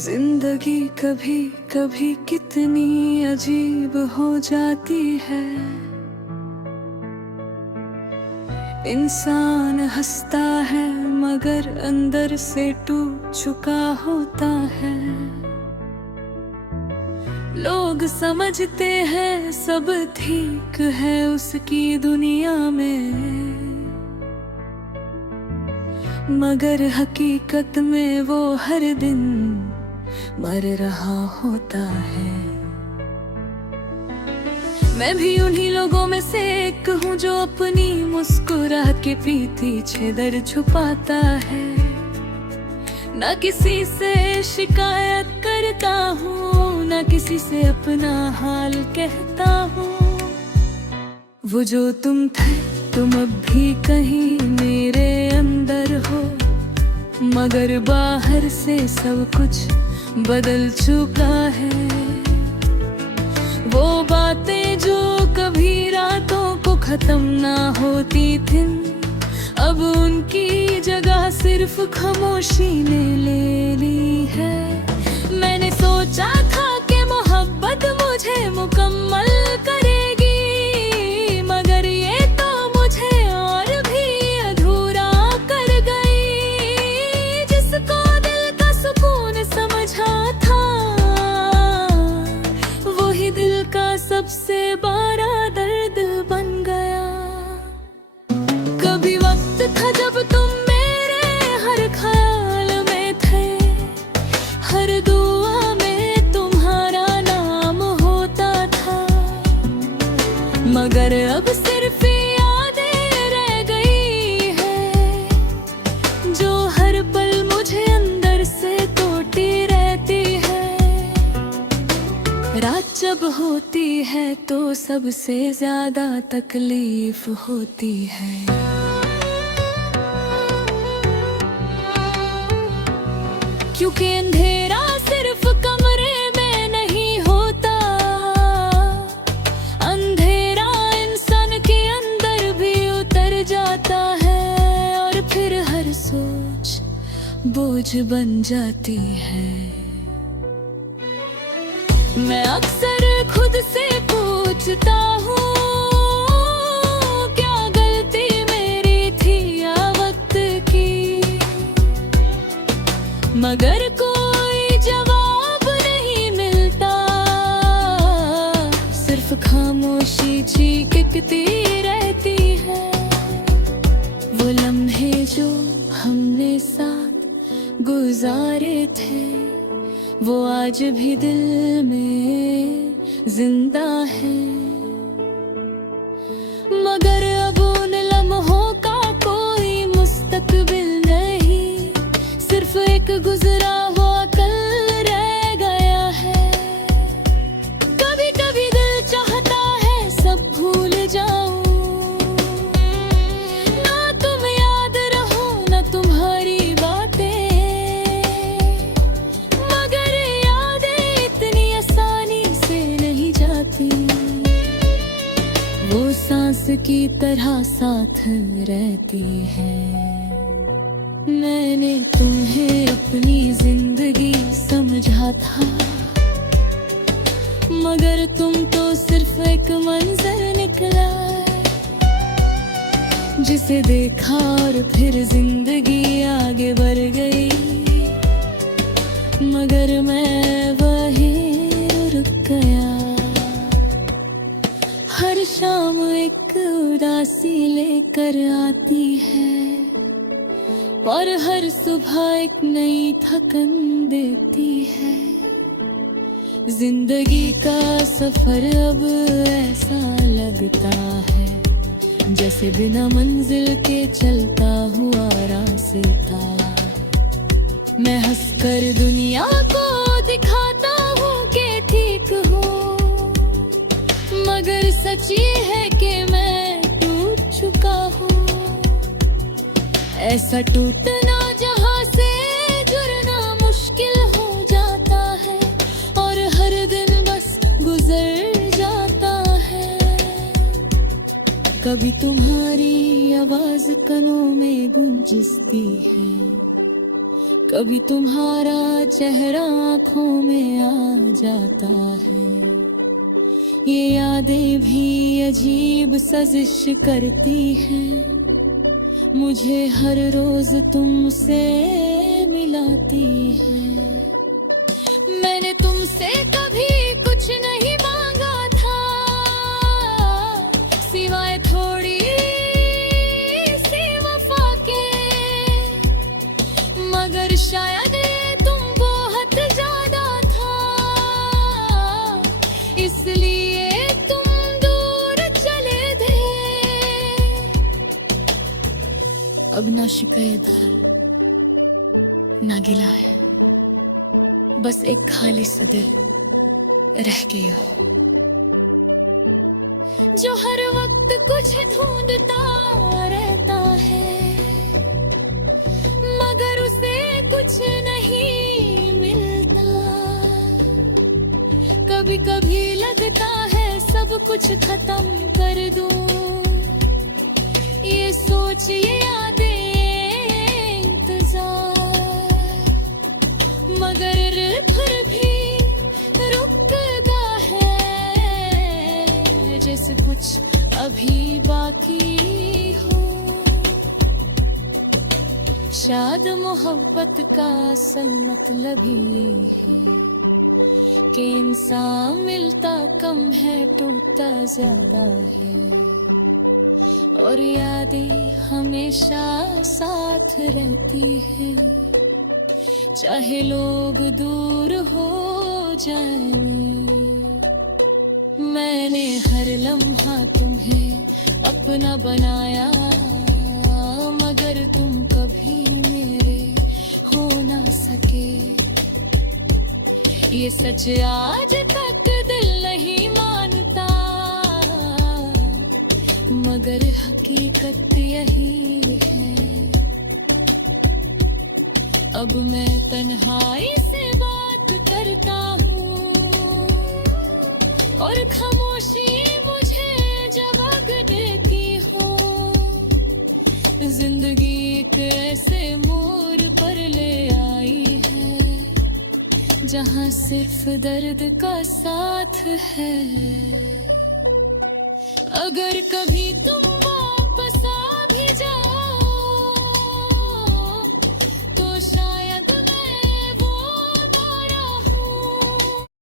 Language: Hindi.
जिंदगी कभी कभी कितनी अजीब हो जाती है। इंसान हंसता है मगर अंदर से टूट चुका होता है। लोग समझते हैं सब ठीक है उसकी दुनिया में, मगर हकीकत में वो हर दिन मर रहा होता है। मैं भी उन्हीं लोगों में से एक हूँ जो अपनी मुस्कुराहट के पीछे दर्द छुपाता है। ना किसी से शिकायत करता हूँ, ना किसी से अपना हाल कहता हूँ। वो जो तुम थे तुम अब भी कहीं मेरे अंदर हो, मगर बाहर से सब कुछ बदल चुका है। वो बातें जो कभी रातों को खत्म ना होती थी, अब उनकी जगह सिर्फ खामोशी ने ले ली है। मैंने सोचा था कि मोहब्बत मुझे मुकम्मल करेगी, मगर ये तो मुझे और भी अधूरा कर गई। जिसको दिल का सुकून समझा था, वही दिल का सबसे बड़ा दर्द बन गया। कभी वक्त था जब तुम मेरे हर ख्याल में थे, हर दुआ में तुम्हारा नाम होता था, मगर अब सिर्फ यादें रह गई है जो हर पल मुझे अंदर से टूटी रहती है। रात जब होती है तो सबसे ज्यादा तकलीफ होती है। क्योंकि अंधेरा सिर्फ कमरे में नहीं होता, अंधेरा इंसान के अंदर भी उतर जाता है और फिर हर सोच बोझ बन जाती है। मैं अक्सर खुद से पूछता हूँ, क्या गलती मेरी थी या वक्त की, मगर कोई जवाब नहीं मिलता। सिर्फ खामोशी चीखती रहती है। वो लम्हे जो हमने साथ गुजारे थे, वो आज भी दिल में जिंदा है, मगर अब उन लम्हों का कोई मुस्तकबिल नहीं, सिर्फ एक गुजरा हुआ कल रह गया है। कभी कभी दिल चाहता है सब भूल जाऊं, ना तुम याद रहो ना तुम्हारी बातें, मगर यादें इतनी आसानी से नहीं जाती। वो सांस की तरह साथ रहती है। मैंने तुम्हें अपनी जिंदगी समझा था, मगर तुम तो सिर्फ एक मंजर निकला, जिसे देखा और फिर जिंदगी आगे बढ़ गई, मगर मैं वहीं रुक गया। हर शाम एक उदासी लेकर आती है और हर सुबह एक नई थकन देती है। जिंदगी का सफर अब ऐसा लगता है जैसे बिना मंजिल के चलता हुआ रास्ता। मैं हंसकर दुनिया को दिखाता हूँ कि ठीक हूँ, मगर सच ये है कि मैं टूट चुका हूँ। ऐसा टूटना जहाँ से जुड़ना मुश्किल हो जाता है, और हर दिन बस गुजर जाता है। कभी तुम्हारी आवाज कानों में गूंजती है, कभी तुम्हारा चेहरा आँखों में आ जाता है। ये यादें भी अजीब सजिश करती हैं, मुझे हर रोज तुमसे मिलाती है। मैंने तुमसे कभी कुछ नहीं मांगा था, सिवाय थोड़ी सी वफा के, मगर शायद तुम बहुत ज्यादा था, इसलिए तुम दूर चले थे। अब ना शिकायत है ना गिला है, बस एक खाली सा दिल रह गया है, जो हर वक्त कुछ ढूंढता रहता है, मगर उसे कुछ नहीं मिलता। कभी कभी लगता है सब कुछ खत्म कर दूं, ये सोच ये यादें इंतजार, मगर फिर भी रुकता है, जैसे कुछ अभी बाकी हो। शायद मोहब्बत का असल मतलब ये है कि इंसान मिलता कम है, टूटता ज्यादा है, और यादें हमेशा साथ रहती है, चाहे लोग दूर हो जाएं। मैंने हर लम्हा तुम्हें अपना बनाया, मगर तुम कभी मेरे हो ना सके। ये सच आज तक दिल नहीं मानता, मगर हकीकत यही है। अब मैं तन्हाई से बात करता हूँ, और खामोशी मुझे जवाब देती हो। जिंदगी एक ऐसे मोड़ पर ले आई है, जहाँ सिर्फ दर्द का साथ है। अगर कभी तुम